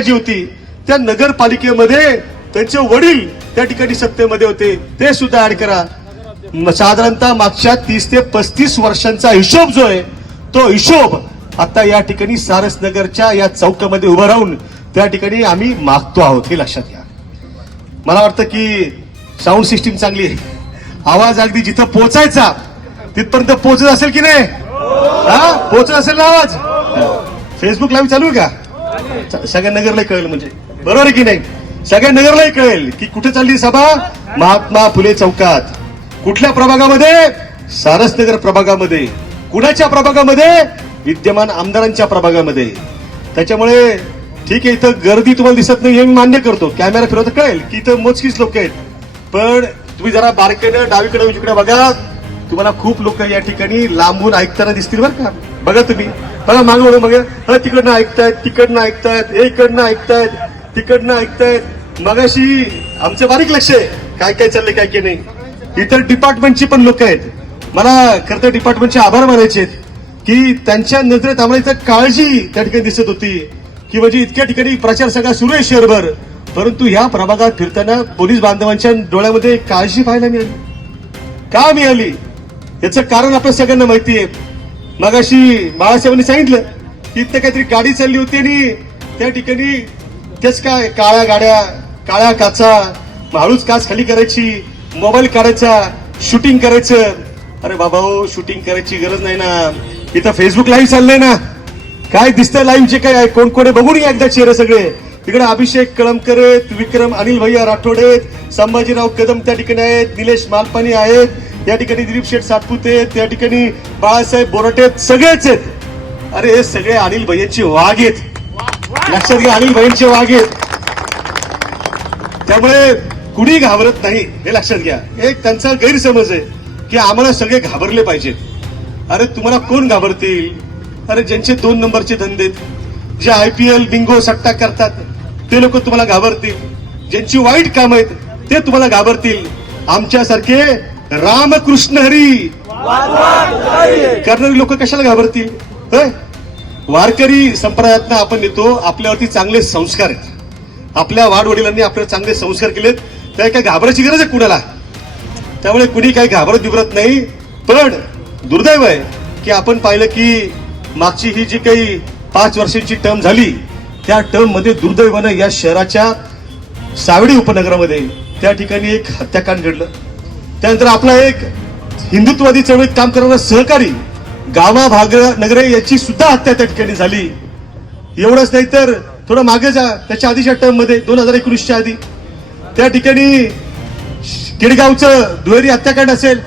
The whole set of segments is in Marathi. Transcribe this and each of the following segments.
जी होती त्या नगरपालिकेमध्ये त्यांचे वडील त्या ठिकाणी सत्तेमध्ये होते. ते सुद्धा ऍड करा. साधारणतः मागच्या तीस ते पस्तीस वर्षांचा हिशोब जो आहे तो हिशोब आता या ठिकाणी सारसनगरच्या या चौकामध्ये उभं राहून त्या ठिकाणी आम्ही मागतो आहोत हे लक्षात घ्या. मला वाटतं की साऊंड सिस्टीम चांगली आहे. आवाज अगदी जिथं पोचायचा तिथपर्यंत पोचत असेल की नाही? हा? पोहोचत असेल ना आवाज? फेसबुक लाईव्ह चालू आहे का? सगळ्या नगरला कळेल म्हणजे. बरोबर आहे की नाही? सगळ्या नगरलाही कळेल की कुठे चालली सभा? महात्मा फुले चौकात. कुठल्या प्रभागामध्ये? सारसनगर प्रभागामध्ये. कुणाच्या प्रभागामध्ये? विद्यमान आमदारांच्या प्रभागामध्ये. त्याच्यामुळे ठीक आहे इथं गर्दी तुम्हाला दिसत नाही हे मी मान्य करतो. कॅमेरा फिरवता कळेल की इथं मोजकीच लोक आहेत. पण तुम्ही जरा बारकेनं डावीकडे उजवीकडे बघा. तुम्हाला खूप लोक या ठिकाणी लांबून ऐकताना दिसतील बरं का. बघा तुम्ही. बघा मागं म्हणून बघा हा तिकडनं ऐकतायत तिकडनं ऐकतायत इकडनं ऐकतायत तिकडनं ऐकतायत. मगाशी आमचं बारीक लक्ष आहे. काय काय चाललंय काय काय नाही. इतर डिपार्टमेंटची पण लोक आहेत. मला खरं तर डिपार्टमेंटचे आभार मानायचे आहेत की त्यांच्या नजरेत आम्हाला इथं काळजी त्या ठिकाणी दिसत होती. की म्हणजे इतक्या ठिकाणी प्रचार सगळा सुरू आहे शहरभर. परंतु ह्या प्रभागात फिरताना पोलीस बांधवांच्या डोळ्यामध्ये काळजी पाहायला मिळाली. का मिळाली? याचं कारण आपल्या सगळ्यांना माहिती आहे. मगाशी बाळासाहेबांनी सांगितलं की इथं काहीतरी गाडी चालली होती आणि त्या ठिकाणी तेच काय काळ्या गाड्या काळ्या काचा हळूच काच खाली करायची मोबाईल काढायचा शूटिंग करायचं. अरे बाबा हो शूटिंग करायची गरज नाही ना. इथं फेसबुक लाईव्ह चाललंय ना. काय दिसतंय लाईव्हचे काय? आहे कोण कोण आहे? बघून या एकदा चेहरे सगळे. तिकडे अभिषेक कळमकर आहेत विक्रम अनिल भैया राठोड आहेत संभाजीराव कदम त्या ठिकाणी आहेत निलेश मालपानी आहेत. या ठिकाणी दिलीप शेठ सातपुते त्या ठिकाणी बाळासाहेब बोराटे आहेत सगळेच आहेत. अरे हे सगळे अनिल भैयांचे वाघ आहेत. लक्षात घ्या अनिल भैयांचे वाघ आहेत. त्यामुळे कुणी घाबरत नाही हे लक्षात घ्या. एक त्यांचा गैरसमज आहे की आम्हाला सगळे घाबरले पाहिजेत अरे तुम्हाला कोण घाबरतील? अरे ज्यांचे दोन नंबरचे धंदे आहेत, जे आय पी एल बिंगो सट्टा करतात ते लोक तुम्हाला घाबरतील. ज्यांची वाईट काम आहेत ते तुम्हाला घाबरतील. आमच्यासारखे रामकृष्ण हरी. करणारी लोक कशाला घाबरतील? होय? वारकरी संप्रदायातनं आपण येतो आपल्यावरती चांगले संस्कार आहेत. आपल्या वाडवडिलांनी आपल्याला चांगले संस्कार केलेत. त्या काय घाबरायची गरज आहे कुणाला? त्यामुळे कुणी काही घाबरत बिबरत नाही. पण दुर्दैव आहे की आपण पाहिलं की मागची ही जी काही पाच वर्षांची टर्म झाली त्या टर्ममध्ये दुर्दैवानं या शहराच्या सावडी उपनगरामध्ये त्या ठिकाणी एक हत्याकांड घडलं. त्यानंतर आपला एक हिंदुत्ववादी चळवळीत काम करणारा सहकारी गावा भाग नगरे याची सुद्धा हत्या त्या ठिकाणी झाली. एवढंच नाही तर थोडं मागे जा त्याच्या आधीच्या टर्ममध्ये दोन हजार एकोणीसच्या आधी. त्या ठिकाणी केडगावचं दुहेरी हत्याकांड असेल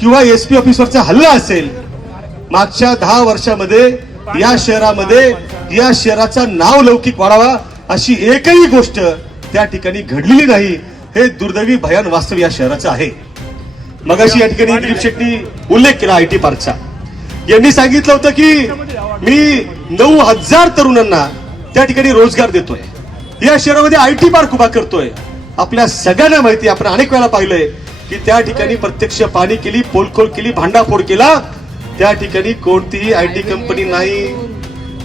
किंवा एस पी ऑफिसवरचा हल्ला असेल मागच्या दहा वर्षामध्ये या शहरामध्ये या शहराचा नाव लौकिक वाढावा अशी एकही गोष्ट त्या ठिकाणी घडलेली नाही. हे दुर्दैवी भयान वास्तव या शहराचं आहे. मगाशी या ठिकाणी दिलीप शेट्टी उल्लेख केला आयटी पार्कचा. यांनी सांगितलं होतं की मी नऊ हजार तरुणांना त्या ठिकाणी रोजगार देतोय. या शहरामध्ये आयटी पार्क उभा करतोय. आपल्या सगळ्यांना माहिती आपण अनेक वेळा पाहिलंय की त्या ठिकाणी प्रत्यक्ष पाणी केली पोलखोल केली भांडाफोड केला. त्या ठिकाणी कोणतीही आय टी कंपनी नाही.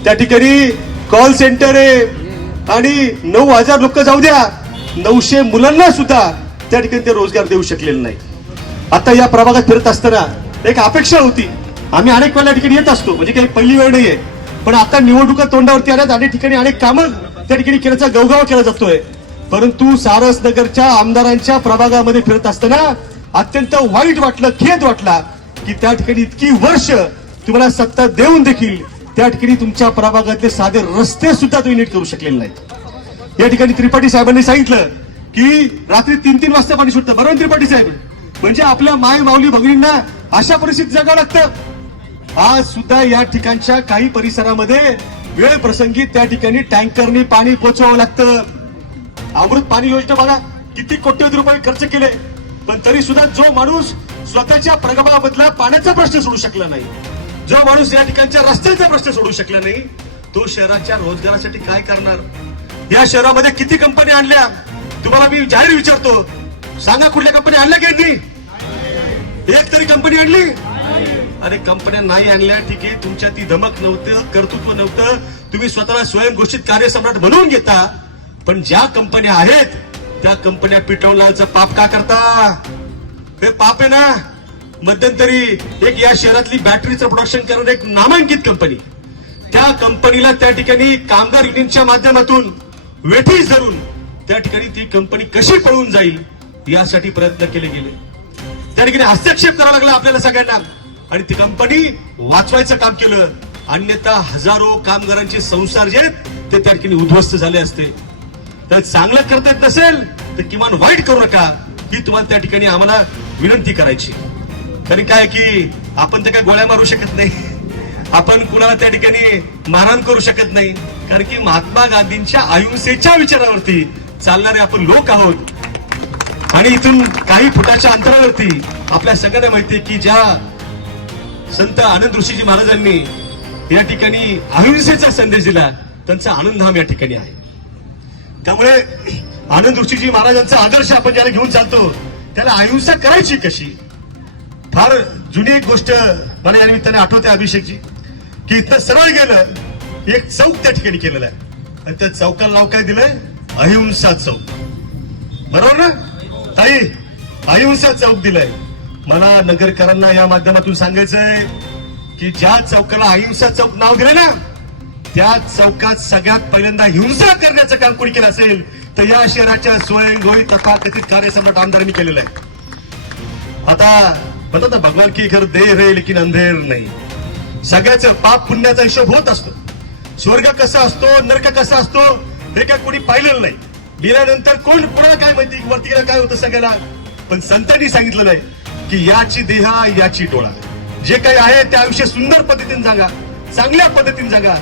त्या ठिकाणी कॉल सेंटर आहे. आणि नऊ हजार लोक जाऊ द्या. नऊशे मुलांना सुद्धा त्या ठिकाणी ते रोजगार देऊ शकलेले नाही आता या प्रभागात फिरत असताना एक अपेक्षा होती. आम्ही अनेक वेळा ठिकाणी येत असतो म्हणजे काही पहिली वेळ नाहीये. पण आता निवडणुका तोंडावरती आल्यात अनेक ठिकाणी अनेक कामं त्या ठिकाणी केल्याचा गवगाव केला जातोय. परंतु सारसनगरच्या आमदारांच्या प्रभागामध्ये फिरत असताना अत्यंत वाईट वाटलं खेद वाटला की त्या ठिकाणी इतकी वर्ष तुम्हाला सत्ता देऊन देखील त्या ठिकाणी तुमच्या प्रभागातले साधे रस्ते सुद्धा तुम्ही नीट करू शकलेले नाहीत. या ठिकाणी त्रिपाठी साहेबांनी सांगितलं की रात्री तीन तीन वाजता पाणी सुटतं. बरोबर त्रिपाठी साहेब? म्हणजे आपल्या माय माऊली भगिनींना अशा परिस्थितीत जगावं लागतं. आज सुद्धा या ठिकाणच्या काही परिसरामध्ये वेळ प्रसंगी त्या ठिकाणी टँकरनी पाणी पोचवावं लागतं. अमृत पाणी योजना बघा किती कोट्यवधी रुपये खर्च केले. पण तरी सुद्धा जो माणूस स्वतःच्या प्रगमामधला पाण्याचा प्रश्न सोडू शकला नाही जो माणूस या ठिकाणच्या रस्त्याचा प्रश्न सोडू शकला नाही तो शहराच्या रोजगारासाठी काय करणार? या शहरामध्ये किती कंपन्या आणल्या? तुम्हाला मी जाहीर विचारतो सांगा कुठल्या कंपनी आणल्या की नाही? एक तरी कंपनी आणली? अरे कंपन्या नाही आणल्या ठीक आहे. तुमच्या ती धमक नव्हतं कर्तृत्व नव्हतं. तुम्ही स्वतःला स्वयंघोषित कार्यसम्राट बनवून घेता. पण ज्या कंपन्या आहेत त्या कंपन्या पिटवण्याचं पाप का करता? हे पाप आहे ना? मध्यंतरी एक या शहरातली बॅटरीचं प्रोडक्शन करणारी एक नामांकित कंपनी त्या कंपनीला त्या ठिकाणी कामगार युनियनच्या माध्यमातून वेठीस धरून त्या ठिकाणी ती कंपनी कशी पळून जाईल यासाठी प्रयत्न केले गेले. त्या ठिकाणी हस्तक्षेप करावा लागला आपल्याला सगळ्यांना. आणि ती कंपनी वाचवायचं काम केलं. अन्यथा हजारो कामगारांचे संसार जे आहेत ते त्या ठिकाणी उद्ध्वस्त झाले असते. तर चांगलं करता येत नसेल तर किमान वाईट करू नका. ही तुम्हाला त्या ठिकाणी आम्हाला विनंती करायची. कारण काय की आपण तर काय गोळ्या मारू शकत नाही. आपण कुणाला त्या ठिकाणी मारहाण करू शकत नाही. कारण की महात्मा गांधींच्या अहिंसेच्या विचारावरती चालणारे आपण लोक आहोत. आणि इथून काही फुटाच्या अंतरावरती आपल्या सगळ्यांना माहिती की ज्या संत आनंद ऋषीजी महाराजांनी या ठिकाणी अहिंसेचा संदेश दिला त्यांचा आनंद हम या ठिकाणी आहे. त्यामुळे आनंद ऋषीजी महाराजांचा आदर्श आपण ज्याला घेऊन चालतो त्याला अहिंसा करायची कशी? फार जुनी एक गोष्ट मला या निमित्ताने आठवते अभिषेकची की इथं सरळ गेलं एक चौक त्या ठिकाणी केलेला आहे. आणि त्या चौकाला नाव काय दिलंय? अहिंसा चौक. बरोबर ना? आई अहिंसा चौक दिलंय. मला नगरकरांना या माध्यमातून सांगायचंय की ज्या चौकाला अहिंसा चौक नाव दिलं ना त्या चौकात सगळ्यात पहिल्यांदा हिंसा करण्याचं काम कोणी केलं असेल तर या शहराच्या स्वयंघोषित तथाकथित कार्यसम्राट आमदारांनी केलेलं आहे. आता म्हणतात ना भगवान की घर देर रे लेकिन अंधेर नाही. सगळ्याचं पाप पुण्याचा हिशोब होत असतो. स्वर्ग कसा असतो नरक कसा असतो हे काय कोणी पाहिलेलं नाही. गेल्यानंतर कोण कोणाला काय माहिती वरती गेला काय होतं सगळ्याला पण संतांनी सांगितलेलं आहे की याची देहा याची डोळा. जे काही आहे त्या आयुष्य सुंदर पद्धतीने जागा चांगल्या पद्धतीने जागा